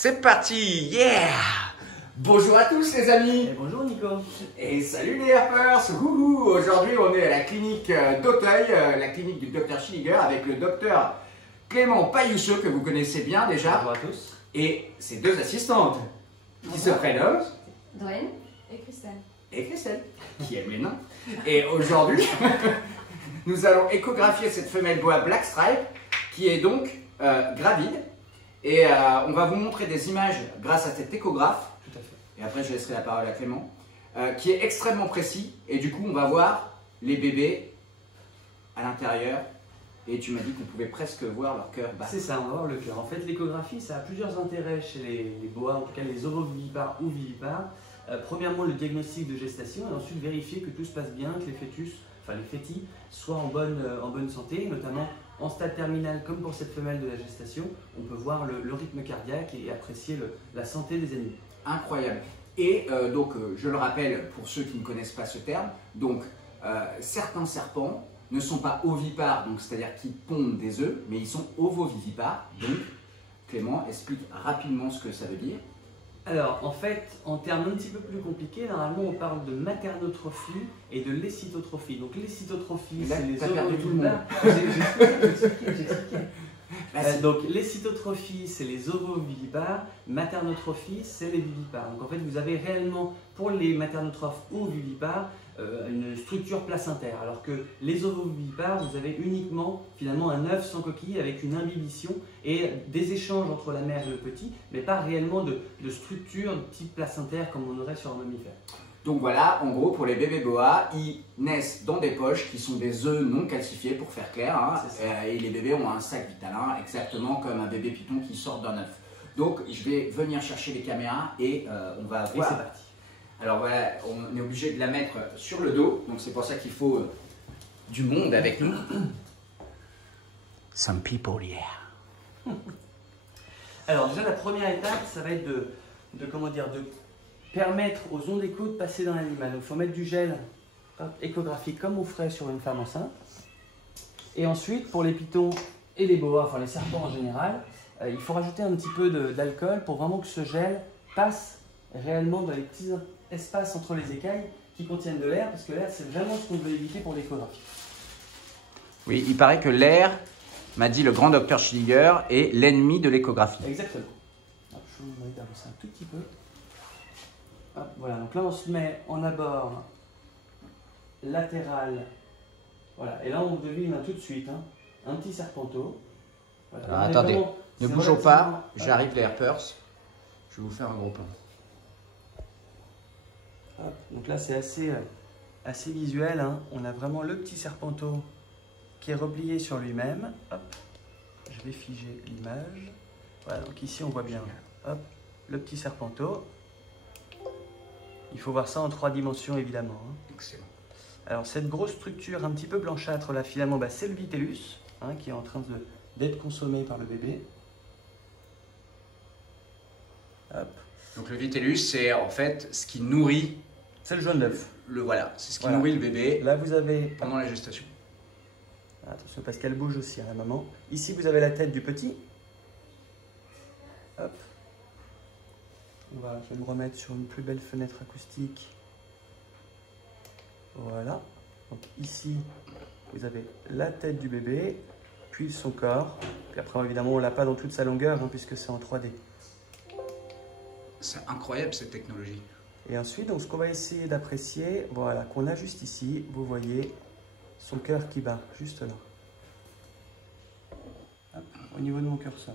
C'est parti, yeah! Bonjour à tous les amis! Et bonjour Nico! Et salut les Harpers! Aujourd'hui on est à la clinique d'Auteuil, la clinique du docteur Schilliger avec le docteur Clément Paillouchot que vous connaissez bien déjà. Bonjour à tous! Et ses deux assistantes qui se prénomment Dwayne et Christelle. Et Christelle, qui aime les nains. Et aujourd'hui, nous allons échographier cette femelle boa Black Stripe qui est donc gravide. Et on va vous montrer des images grâce à cet échographe. Tout à fait. Et après, je laisserai la parole à Clément. Qui est extrêmement précis. Et du coup, on va voir les bébés à l'intérieur. Et tu m'as dit qu'on pouvait presque voir leur cœur battre. C'est ça, on va voir le cœur. En fait, l'échographie, ça a plusieurs intérêts chez les boas, en tout cas les ovovivipares ou vivipares. Premièrement, le diagnostic de gestation et ensuite vérifier que tout se passe bien, que les fœtus, enfin les fétis, soient en bonne santé, notamment en stade terminal comme pour cette femelle de la gestation. On peut voir le rythme cardiaque et apprécier la santé des animaux. Incroyable. Et donc, je le rappelle pour ceux qui ne connaissent pas ce terme, donc certains serpents ne sont pas ovipares, donc c'est-à-dire qu'ils pondent des œufs, mais ils sont ovovivipares. Donc, Clément, explique rapidement ce que ça veut dire. Alors, en fait, en termes un petit peu plus compliqués, normalement on parle de maternotrophie et de lécytotrophie. Donc, lécytotrophie, c'est les ovovivipares. Donc, lécytotrophie, c'est les ovovivipares, maternotrophie, c'est les vivipares. Donc, en fait, vous avez réellement, pour les maternotrophes ou vivipares, une structure placentaire, alors que les ovovivipares, vous avez uniquement finalement un œuf sans coquille avec une imbibition et des échanges entre la mère et le petit, mais pas réellement de structure de type placentaire comme on aurait sur un mammifère. Donc voilà, en gros, pour les bébés boa, ils naissent dans des poches qui sont des œufs non calcifiés, pour faire clair. Hein, et les bébés ont un sac vitalin, exactement comme un bébé python qui sort d'un œuf. Donc je vais venir chercher les caméras et on va voir. Et c'est parti. Alors voilà, on est obligé de la mettre sur le dos, donc c'est pour ça qu'il faut du monde avec nous. Some people, yeah. Alors déjà la première étape, ça va être de permettre aux ondes écho de passer dans l'animal. Donc il faut mettre du gel échographique comme on ferait sur une femme enceinte. Et ensuite, pour les pitons et les boas, enfin les serpents en général, il faut rajouter un petit peu d'alcool pour vraiment que ce gel passe réellement dans les petits espaces entre les écailles qui contiennent de l'air, parce que l'air c'est vraiment ce qu'on veut éviter pour l'échographie. Oui, il paraît que l'air, m'a dit le grand docteur Schilliger, est l'ennemi de l'échographie. Exactement. Hop, je vais vous demander d'avancer un tout petit peu. Hop, voilà, donc là on se met en abord latéral. Voilà, et là on devine tout de suite un petit serpenteau. Voilà. Alors, attendez, vraiment, ne bougeons pas, j'arrive les Harpers. Je vais vous faire un gros plan. Hop, donc là c'est assez visuel, hein. On a vraiment le petit serpenteau qui est replié sur lui-même. Hop, je vais figer l'image. Voilà, donc ici on voit bien, hop, le petit serpenteau. Il faut voir ça en 3 dimensions évidemment. Excellent. Alors cette grosse structure un petit peu blanchâtre là finalement, c'est le vitellus qui est en train d'être consommé par le bébé. Hop. Donc le vitellus, c'est en fait ce qui nourrit. C'est le jaune d'œuf. Voilà, c'est ce qui nourrit le bébé là vous avez pendant la gestation. Attention parce qu'elle bouge aussi, la maman. Ici, vous avez la tête du petit. Hop. Je vais me remettre sur une plus belle fenêtre acoustique. Voilà. Donc ici, vous avez la tête du bébé, puis son corps. Puis après, évidemment, on ne l'a pas dans toute sa longueur, puisque c'est en 3D. C'est incroyable cette technologie. Et ensuite, donc, ce qu'on va essayer d'apprécier, voilà, qu'on a juste ici, vous voyez son cœur qui bat, juste là. Hop, au niveau de mon curseur.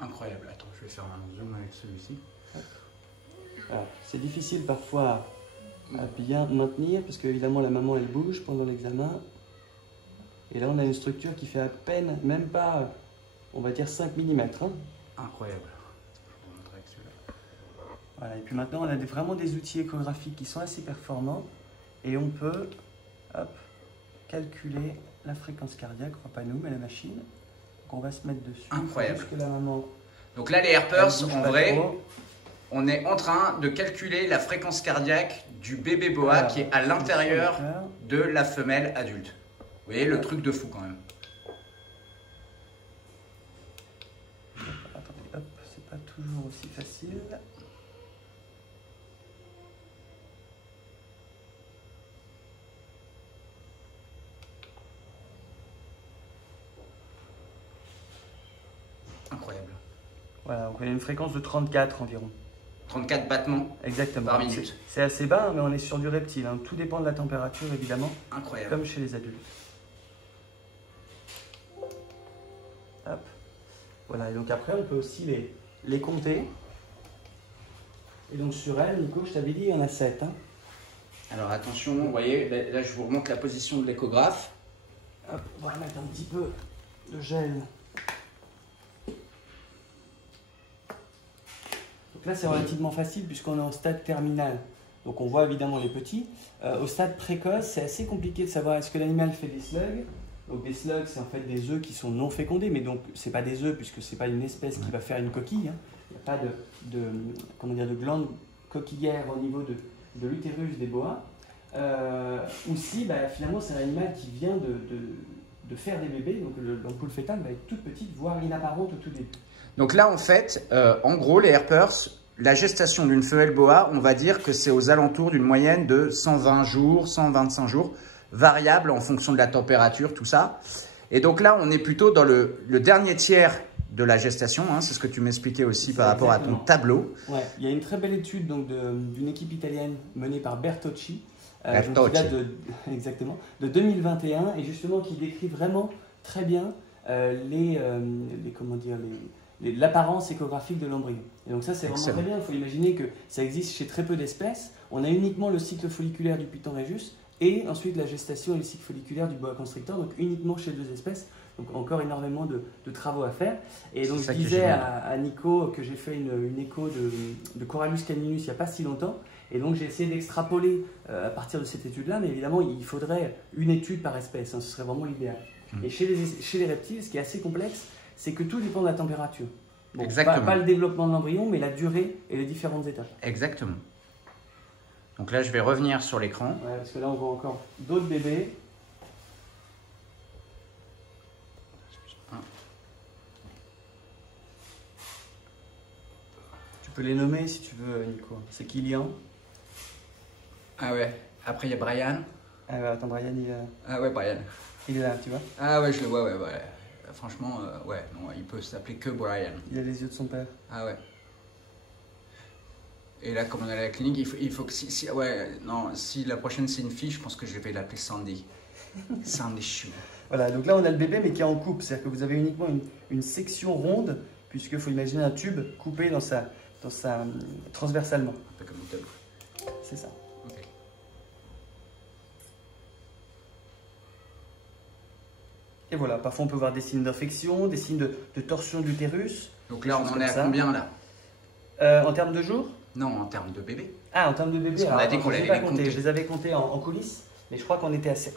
Incroyable. Attends, je vais faire un zoom avec celui-ci. C'est difficile parfois à bien maintenir, parce qu'évidemment la maman elle bouge pendant l'examen. Et là on a une structure qui fait à peine, même pas, on va dire 5 mm. Incroyable. Voilà, et puis maintenant on a vraiment des outils échographiques qui sont assez performants et on peut calculer la fréquence cardiaque, enfin pas nous mais la machine. Donc on va se mettre dessus. Incroyable. Que la maman, donc là les Harpers, en vrai, on est en train de calculer la fréquence cardiaque du bébé boa qui est à l'intérieur de la femelle adulte. Vous voyez le truc de fou quand même. Attendez, hop, c'est pas tout toujours aussi facile. Incroyable. Voilà, donc on a une fréquence de 34 environ. 34 battements Exactement. par minute. C'est assez bas, mais on est sur du reptile. Hein. Tout dépend de la température, évidemment, Incroyable. comme chez les adultes. Hop. Voilà, et donc après, on peut aussi les compter. Et donc sur elle, Nico, je t'avais dit, il y en a 7. Hein. Alors attention, vous voyez, là je vous remonte la position de l'échographe. Hop, on va mettre un petit peu de gel. Donc là, c'est relativement facile puisqu'on est en stade terminal. Donc on voit évidemment les petits. Au stade précoce, c'est assez compliqué de savoir est-ce que l'animal fait des slugs. Donc des slugs, c'est en fait des œufs qui sont non fécondés, mais donc c'est pas des œufs puisque c'est pas une espèce qui va faire une coquille. Hein. Il n'y a pas de glande coquillère au niveau de l'utérus des boas. Ou si finalement c'est un animal qui vient de faire des bébés, donc l'ampoule fétale va être toute petite, voire inapparente au tout début. Donc là en fait, en gros les herpers, la gestation d'une femelle boa, on va dire que c'est aux alentours d'une moyenne de 120 jours, 125 jours, variable en fonction de la température, tout ça. Et donc là on est plutôt dans le dernier tiers de la gestation, hein, c'est ce que tu m'expliquais aussi par rapport à ton tableau. Ouais, il y a une très belle étude d'une équipe italienne menée par Bertocci, qui date exactement, de 2021 et justement qui décrit vraiment très bien l'apparence échographique de l'embryon. Et donc ça c'est vraiment très bien, il faut imaginer que ça existe chez très peu d'espèces. On a uniquement le cycle folliculaire du Python rhésus et ensuite la gestation et le cycle folliculaire du boa constrictor, donc uniquement chez 2 espèces. Donc encore énormément de travaux à faire. Et donc je disais à Nico que j'ai fait une écho de Corallus caninus il n'y a pas si longtemps. Et donc j'ai essayé d'extrapoler à partir de cette étude-là, mais évidemment il faudrait une étude par espèce, hein, ce serait vraiment l'idéal. Et chez les reptiles, ce qui est assez complexe, c'est que tout dépend de la température. Bon, pas le développement de l'embryon, mais la durée et les différentes étapes. Exactement. Donc là je vais revenir sur l'écran. Ouais, parce que là on voit encore d'autres bébés. Tu peux les nommer si tu veux, Nico. C'est Kylian. Ah ouais. Après il y a Brian. Ah ouais, attends, Brian, il est là. Ah ouais, Brian. Il est là, tu vois. Ah ouais, je le vois, ouais. Franchement, ouais, non, il peut s'appeler que Brian. Il a les yeux de son père. Ah ouais. Et là, comme on est à la clinique, il faut que si la prochaine c'est une fille, je pense que je vais l'appeler Sandy. Sandy Chou. Voilà, donc là on a le bébé mais qui est en coupe, c'est-à-dire que vous avez uniquement une section ronde, puisqu'il faut imaginer un tube coupé transversalement. Un peu comme une tube. C'est ça. Okay. Et voilà, parfois on peut voir des signes d'infection, des signes de torsion de l'utérus. Donc là, on en est à combien là? En termes de jours? Non, en termes de bébé. Ah, en termes de bébé, on a dit qu'on l'avait compté. Je les avais comptés en coulisses, mais je crois qu'on était à 7.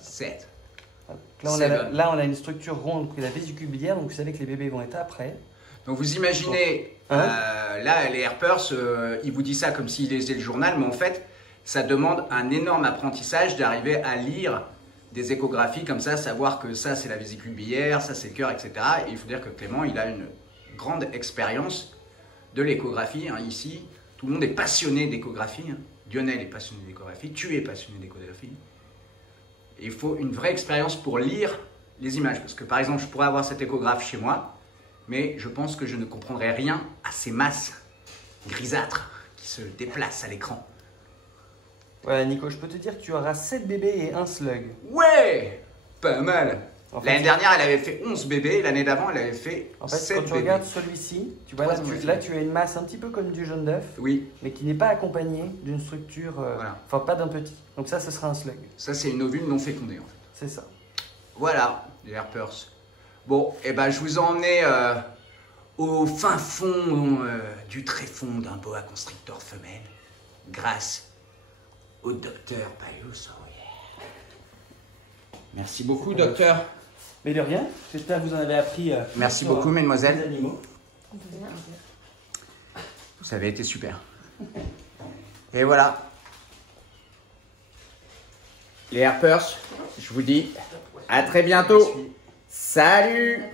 7. Là, on a une structure ronde, qui est la vésicule biliaire, donc vous savez que les bébés vont être après. Donc vous imaginez, là, les herpers, ils vous disent ça comme s'ils lisaient le journal, mais en fait, ça demande un énorme apprentissage d'arriver à lire des échographies comme ça, savoir que ça, c'est la vésicule biliaire, ça, c'est le cœur, etc. Et il faut dire que Clément, il a une grande expérience de l'échographie. Hein, ici, tout le monde est passionné d'échographie. Hein. Lionel est passionné d'échographie, tu es passionné d'échographie. Il faut une vraie expérience pour lire les images. Parce que par exemple, je pourrais avoir cet échographe chez moi, mais je pense que je ne comprendrai rien à ces masses grisâtres qui se déplacent à l'écran. Ouais, Nico, je peux te dire que tu auras 7 bébés et 1 slug. Ouais, pas mal. En fait, l'année dernière, elle avait fait 11 bébés. L'année d'avant, elle avait fait 7 bébés. Quand tu regardes celui-ci, tu vois, là, tu as une masse un petit peu comme du jaune d'œuf, oui, mais qui n'est pas accompagnée d'une structure, enfin pas d'un petit. Donc ça, ce sera un slug. Ça, c'est une ovule non fécondée, en fait. C'est ça. Voilà, les herpers. Bon, et ben, je vous ai emmené au fin fond du tréfonds d'un boa constrictor femelle, grâce au docteur Payus. Oh yeah. Merci beaucoup, docteur. Mais de rien, j'espère que vous en avez appris. Merci beaucoup, mesdemoiselles. Les animaux. Vous avez été super. Et voilà. Les herpers, je vous dis à très bientôt. Salut!